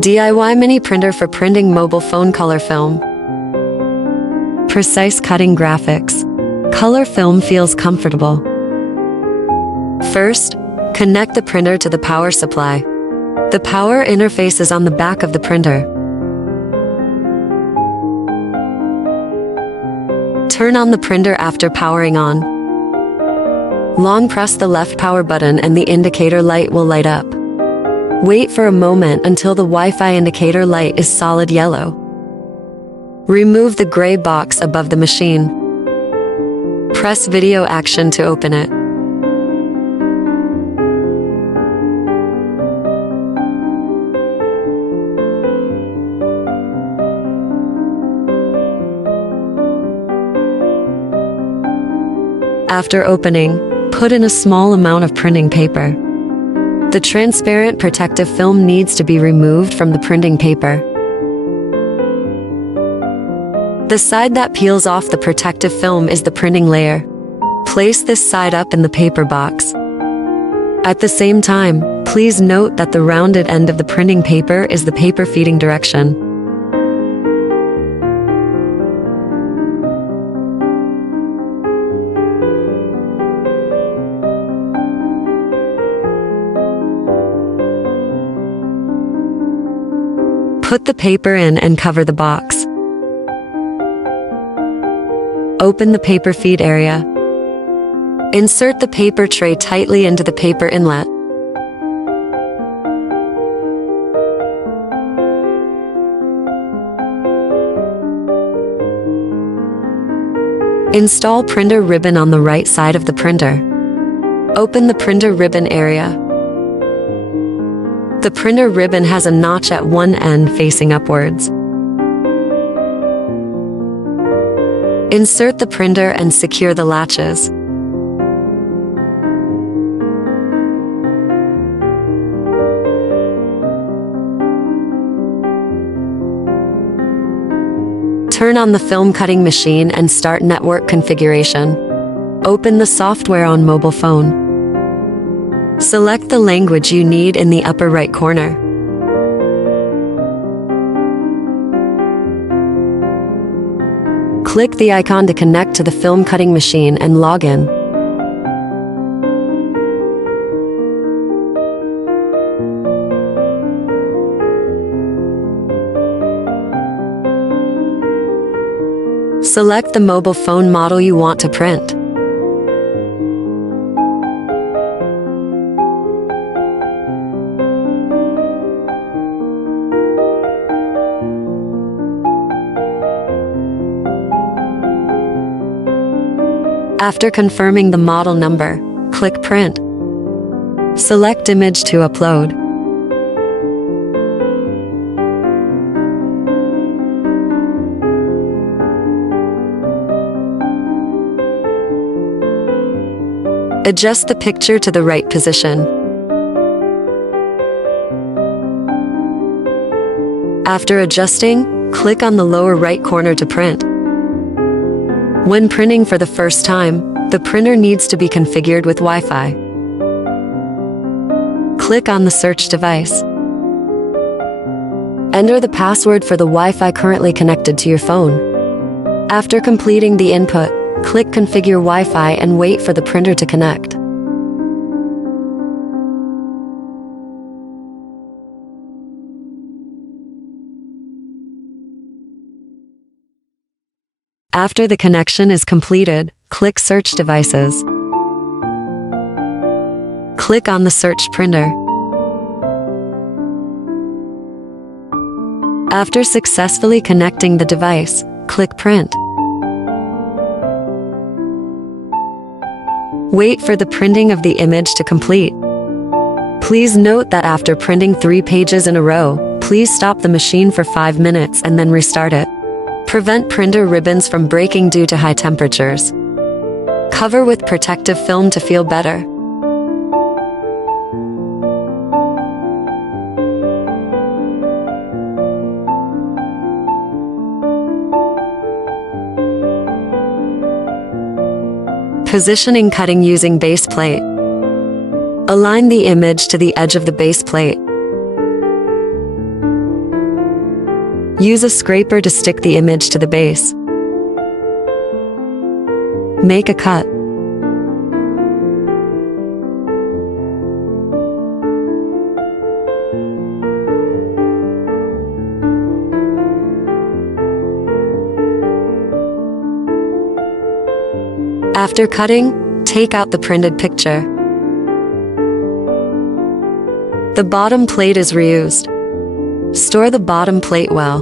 DIY mini printer for printing mobile phone color film. Precise cutting graphics. Color film feels comfortable. First, connect the printer to the power supply. The power interface is on the back of the printer. Turn on the printer after powering on. Long press the left power button and the indicator light will light up. Wait for a moment until the Wi-Fi indicator light is solid yellow. Remove the gray box above the machine. Press video action to open it. After opening, put in a small amount of printing paper. The transparent protective film needs to be removed from the printing paper. The side that peels off the protective film is the printing layer. Place this side up in the paper box. At the same time, please note that the rounded end of the printing paper is the paper feeding direction. Put the paper in and cover the box. Open the paper feed area. Insert the paper tray tightly into the paper inlet. Install printer ribbon on the right side of the printer. Open the printer ribbon area. The printer ribbon has a notch at one end facing upwards. Insert the printer and secure the latches. Turn on the film cutting machine and start network configuration. Open the software on mobile phone. Select the language you need in the upper right corner. Click the icon to connect to the film cutting machine and log in. Select the mobile phone model you want to print. After confirming the model number, click Print. Select image to upload. Adjust the picture to the right position. After adjusting, click on the lower right corner to print. When printing for the first time, the printer needs to be configured with Wi-Fi. Click on the search device. Enter the password for the Wi-Fi currently connected to your phone. After completing the input, click Configure Wi-Fi and wait for the printer to connect. After the connection is completed, click Search Devices. Click on the searched printer. After successfully connecting the device, click Print. Wait for the printing of the image to complete. Please note that after printing 3 pages in a row, please stop the machine for 5 minutes and then restart it. Prevent printer ribbons from breaking due to high temperatures. Cover with protective film to feel better. Positioning cutting using base plate. Align the image to the edge of the base plate. Use a scraper to stick the image to the base. Make a cut. After cutting, take out the printed picture. The bottom plate is reused. Store the bottom plate well.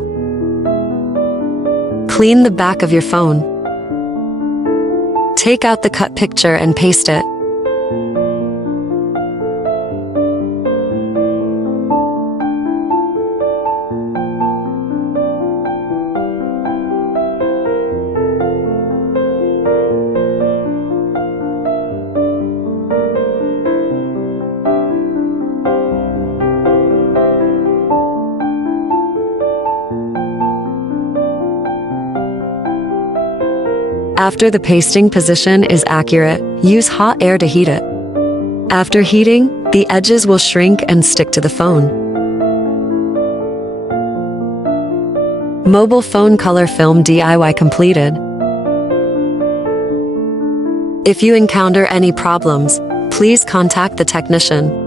Clean the back of your phone. Take out the cut picture and paste it. After the pasting position is accurate, use hot air to heat it. After heating, the edges will shrink and stick to the phone. Mobile phone color film DIY completed. If you encounter any problems, please contact the technician.